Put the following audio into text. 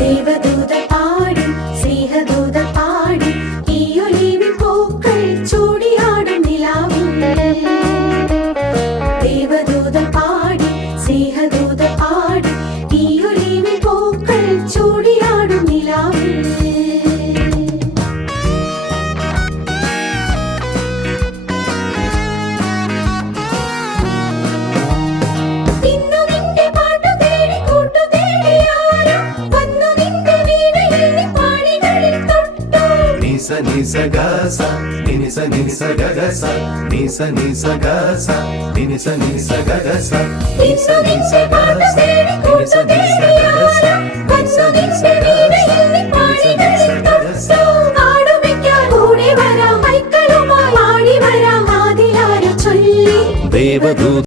ദേവദൂത പാടി സ്നേഹദൂത പാടി ഈ ഒലിവിൻ പൂക്കൾ ചൂടിയാടും നിലാവിൽ. ദേവദൂത പാടി സ്നേഹദൂത പാടി ഈ ഒലിവിൻ പൂക്കൾ ചൂടിയാടും നിലാവിൽ. Nisa gasa, nisa nisa gagasa, nisa nisa gasa, nisa nisa gagasa, nisa nisa gasa, nisa nisa gasa, nisa nisa gasa, nisa nisa gasa. ആടുമയ്ക്കാൻ കൂടെ വരാം, മൈക്കളുമായി ആടി വരാം, ആദിലാര ചൊല്ലി ദേവദൂത